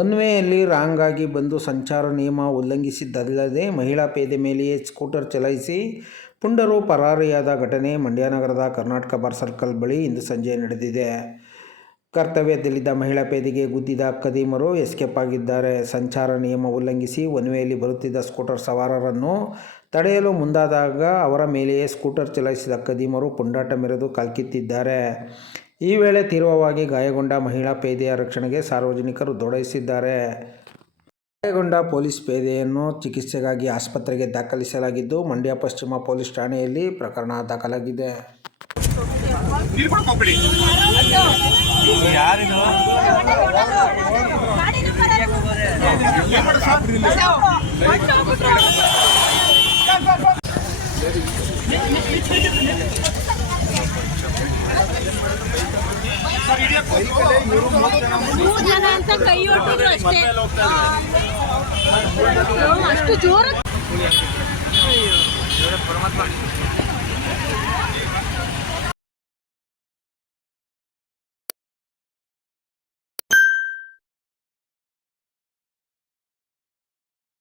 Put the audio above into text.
One ವೇಯಲ್ಲಿ wrong ಆಗಿ ಬಂದು ಸಂಚಾರ ನಿಯಮ ಉಲ್ಲಂಘಿಸಿದ್ದಲ್ಲದೆ ಮಹಿಳಾ ಪೇದೆ ಮೇಲೆಯೇ ಸ್ಕೂಟರ್ ಚಲಾಯಿಸಿ ಪುಂಡರು ಪರಾರಿಯಾದ ಘಟನೆ ಮಂಡ್ಯ ನಗರದ ಕರ್ನಾಟಕ ಬಾರ್ ಸರ್ಕಲ್ ಬಳಿ ಇಂದು ಸಂಜೆ ನಡೆದಿದೆ. ಕರ್ತವ್ಯದಲ್ಲಿದ್ದ ಮಹಿಳಾ ಪೇದೆಗೆ ಗುದ್ದಿದ ಖದೀಮರು ಎಸ್ಕೇಪ್ ಆಗಿದ್ದಾರೆ. ಸಂಚಾರ ನಿಯಮ ಉಲ್ಲಂಘಿಸಿ ಒನ್ ವೇಯಲ್ಲಿ ಬರುತ್ತಿದ್ದ ಸ್ಕೂಟರ್ ಸವಾರರನ್ನು ತಡೆಯಲು ಮುಂದಾದಾಗ ಅವರ ಮೇಲೆಯೇ ಸ್ಕೂಟರ್ ಚಲಾಯಿಸಿದ ಖದೀಮರು ಪುಂಡಾಟ ಮೆರೆದು ಕಾಲ್ಕಿತ್ತಿದ್ದಾರೆ. ಈ ವೇಳೆ ತೀವ್ರವಾಗಿ ಗಾಯಗೊಂಡ ಮಹಿಳಾ ಪೇದೆಯ ರಕ್ಷಣೆಗೆ ಸಾರ್ವಜನಿಕರು ದೌಡಾಯಿಸಿದ್ದಾರೆ. ಗಾಯಗೊಂಡ ಪೊಲೀಸ್ ಪೇದೆಯನ್ನು ಚಿಕಿತ್ಸೆಗಾಗಿ ಆಸ್ಪತ್ರೆಗೆ ದಾಖಲಿಸಲಾಗಿದ್ದು, ಮಂಡ್ಯ ಪಶ್ಚಿಮ ಪೊಲೀಸ್ ಠಾಣೆಯಲ್ಲಿ ಪ್ರಕರಣ ದಾಖಲಾಗಿದೆ. ಜನ ಅಂತ ಕೈ ಹೊಟ್ಟಿದ್ರು ಅಷ್ಟೇ, ಅಷ್ಟು ಜೋರ